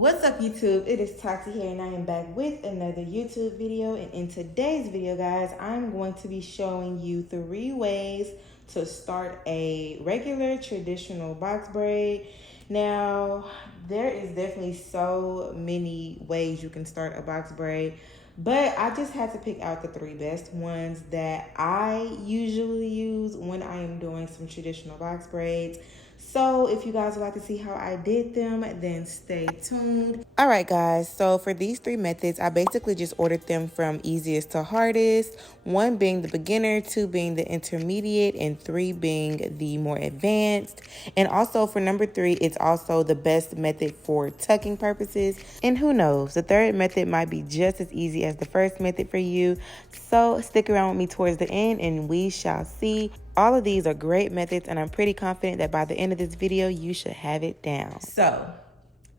What's up YouTube? It is Tati here and I am back with another YouTube video, and in today's video guys I'm going to be showing you 3 ways to start a regular traditional box braid. Now there is definitely so many ways you can start a box braid, but I just had to pick out the 3 best ones that I usually use when I am doing some traditional box braids. So if you guys would like to see how I did them, then stay tuned. All right, guys. So for these 3 methods, I basically just ordered them from easiest to hardest. 1 being the beginner, 2 being the intermediate, and 3 being the more advanced. And also for number 3, it's also the best method for tucking purposes. And who knows, the 3rd method might be just as easy as the 1st method for you. So stick around with me towards the end and we shall see. All of these are great methods and I'm pretty confident that by the end of this video, you should have it down. So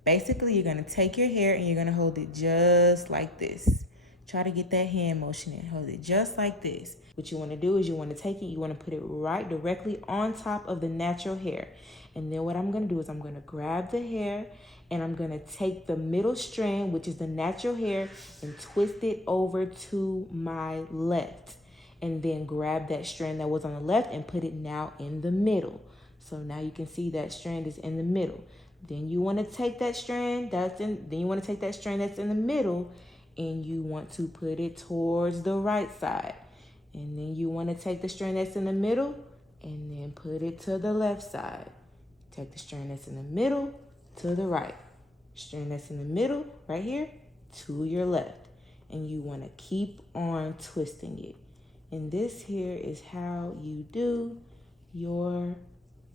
basically you're gonna take your hair and you're gonna hold it just like this. Try to get that hand motion and hold it just like this. What you wanna do is you wanna take it, you wanna put it right directly on top of the natural hair. And then what I'm gonna do is I'm gonna grab the hair and I'm gonna take the middle strand, which is the natural hair, and twist it over to my left. And then grab that strand that was on the left and put it now in the middle. So now you can see that strand is in the middle. Then you want to take that strand that's in the middle and you want to put it towards the right side. And then you want to take the strand that's in the middle and then put it to the left side. Take the strand that's in the middle to the right. Strand that's in the middle right here to your left. And you want to keep on twisting it. And this here is how you do your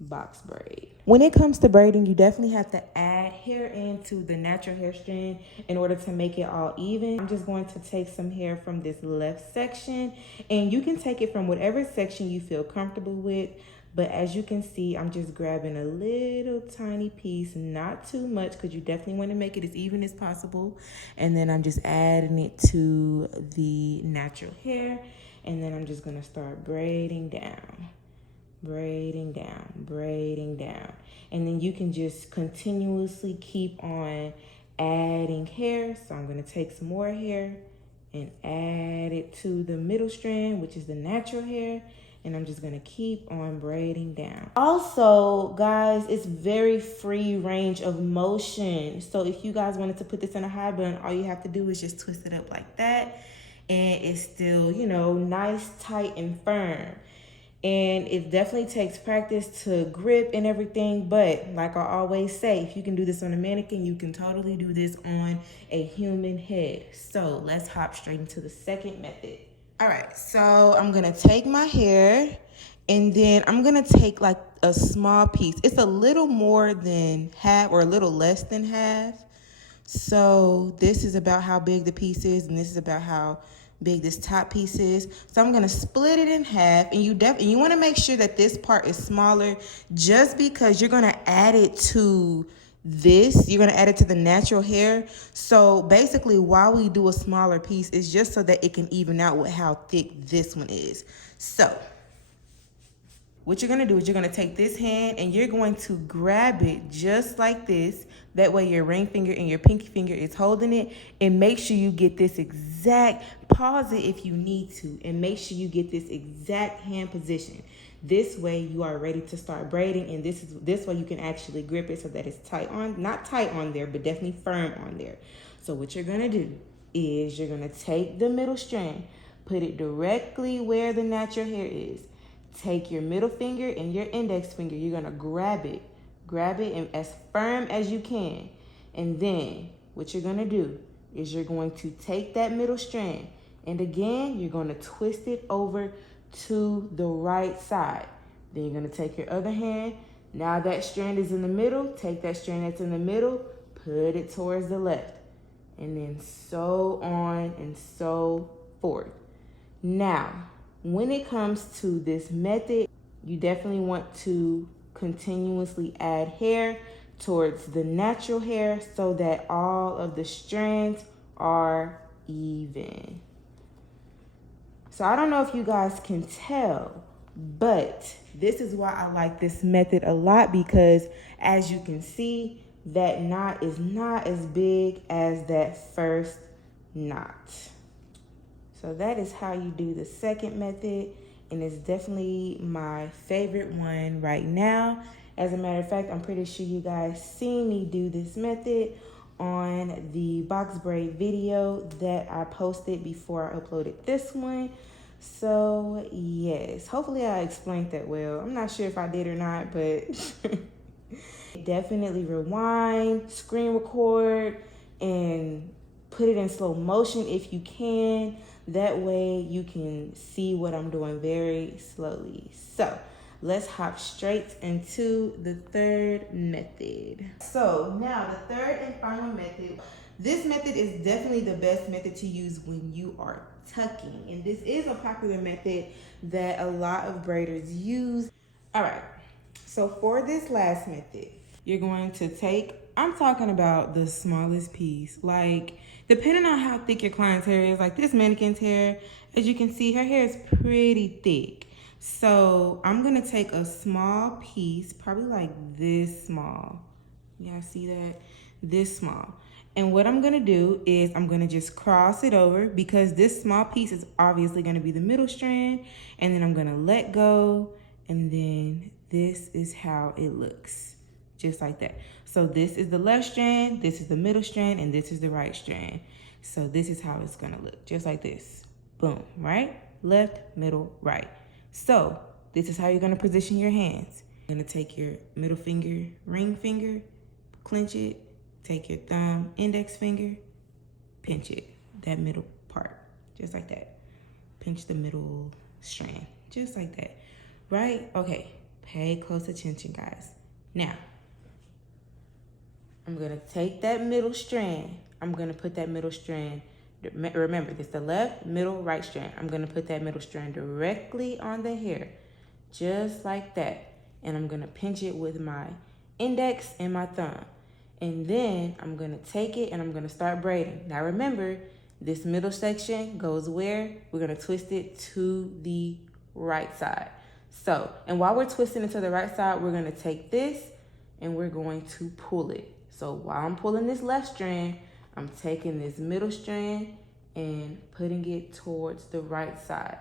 box braid. When it comes to braiding, you definitely have to add hair into the natural hair strand in order to make it all even. I'm just going to take some hair from this left section, and you can take it from whatever section you feel comfortable with. But as you can see, I'm just grabbing a little tiny piece, not too much, because you definitely want to make it as even as possible. And then I'm just adding it to the natural hair. And then I'm just gonna start braiding down, braiding down, braiding down. And then you can just continuously keep on adding hair. So I'm gonna take some more hair and add it to the middle strand, which is the natural hair. And I'm just gonna keep on braiding down. Also, guys, it's very free range of motion. So if you guys wanted to put this in a high bun, all you have to do is just twist it up like that. And it's still, you know, nice, tight, and firm. And it definitely takes practice to grip and everything. But like I always say, if you can do this on a mannequin, you can totally do this on a human head. So let's hop straight into the 2nd method. All right, so I'm going to take my hair and then I'm going to take like a small piece. It's a little more than half or a little less than half. So this is about how big the piece is, and this is about how big this top piece is. So I'm gonna split it in half, and you want to make sure that this part is smaller, just because you're gonna add it to this. You're gonna add it to the natural hair. So basically, why we do a smaller piece is just so that it can even out with how thick this one is. So what you're gonna do is you're gonna take this hand and you're going to grab it just like this. That way your ring finger and your pinky finger is holding it. And make sure you get this exact, pause it if you need to, and make sure you get this exact hand position. This way you are ready to start braiding, and this way you can actually grip it so that it's tight on, not tight on there, but definitely firm on there. So what you're gonna do is you're gonna take the middle strand, put it directly where the natural hair is. Take your middle finger and your index finger. You're going to grab it and as firm as you can. And then what you're going to do is you're going to take that middle strand. And again, you're going to twist it over to the right side. Then you're going to take your other hand. Now that strand is in the middle. Take that strand that's in the middle. Put it towards the left. And then so on and so forth. Now, when it comes to this method, you definitely want to continuously add hair towards the natural hair so that all of the strands are even. So I don't know if you guys can tell, but this is why I like this method a lot, because as you can see, that knot is not as big as that first knot. So that is how you do the second method, and it's definitely my favorite one right now. As a matter of fact, I'm pretty sure you guys seen me do this method on the box braid video that I posted before I uploaded this one. So yes, hopefully I explained that well. I'm not sure if I did or not, but definitely rewind, screen record, and put it in slow motion if you can. That way you can see what I'm doing very slowly. So let's hop straight into the third method. So now the third and final method. This method is definitely the best method to use when you are tucking. And this is a popular method that a lot of braiders use. All right, so for this last method, you're going to take, I'm talking about the smallest piece. Like, depending on how thick your client's hair is, like this mannequin's hair, as you can see, her hair is pretty thick. So I'm gonna take a small piece, probably like this small. You guys see that? This small. And what I'm gonna do is I'm gonna just cross it over, because this small piece is obviously gonna be the middle strand, and then I'm gonna let go, and then this is how it looks. Just like that. So this is the left strand, this is the middle strand, and this is the right strand. So this is how it's gonna look, just like this. Boom, right? Left, middle, right. So this is how you're gonna position your hands. You're gonna take your middle finger, ring finger, clench it, take your thumb, index finger, pinch it, that middle part, just like that. Pinch the middle strand, just like that, right? Okay, pay close attention, guys. Now, I'm gonna take that middle strand. I'm gonna put that middle strand, remember, this is the left, middle, right strand. I'm gonna put that middle strand directly on the hair, just like that. And I'm gonna pinch it with my index and my thumb. And then I'm gonna take it and I'm gonna start braiding. Now remember, this middle section goes where? We're gonna twist it to the right side. So, and while we're twisting it to the right side, we're gonna take this and we're going to pull it. So while I'm pulling this left strand, I'm taking this middle strand and putting it towards the right side,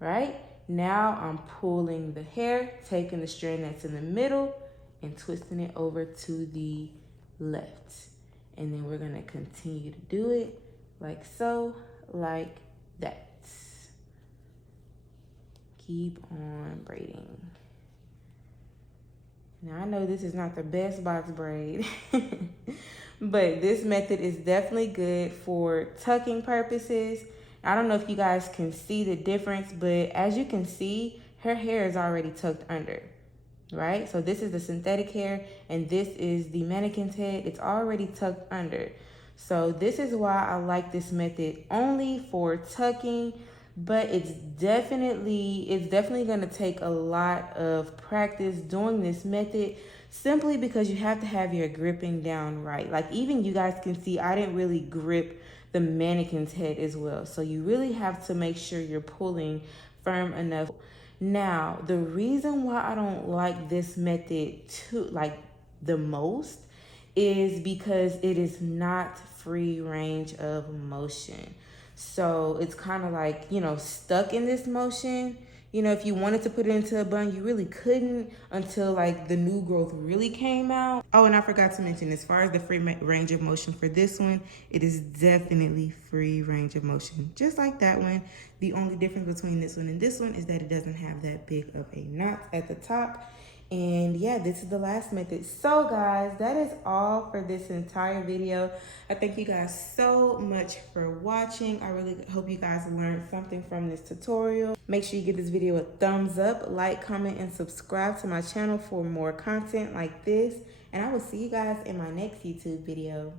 right? Now I'm pulling the hair, taking the strand that's in the middle and twisting it over to the left. And then we're gonna continue to do it like so, like that. Keep on braiding. Now, I know this is not the best box braid, but this method is definitely good for tucking purposes. I don't know if you guys can see the difference, but as you can see, her hair is already tucked under, right? So this is the synthetic hair, and this is the mannequin's head. It's already tucked under. So this is why I like this method only for tucking. But it's definitely gonna take a lot of practice doing this method, simply because you have to have your gripping down right. Like, even you guys can see, I didn't really grip the mannequin's head as well. So you really have to make sure you're pulling firm enough. Now, the reason why I don't like this method the most is because it is not free range of motion. So it's kind of like, you know, stuck in this motion. You know, if you wanted to put it into a bun, you really couldn't until like the new growth really came out. Oh, and I forgot to mention, as far as the free range of motion for this one, it is definitely free range of motion, just like that one. The only difference between this one and this one is that it doesn't have that big of a knot at the top. And yeah, this is the last method. So guys, that is all for this entire video. I thank you guys so much for watching. I really hope you guys learned something from this tutorial. Make sure you give this video a thumbs up, like, comment, and subscribe to my channel for more content like this. And I will see you guys in my next YouTube video.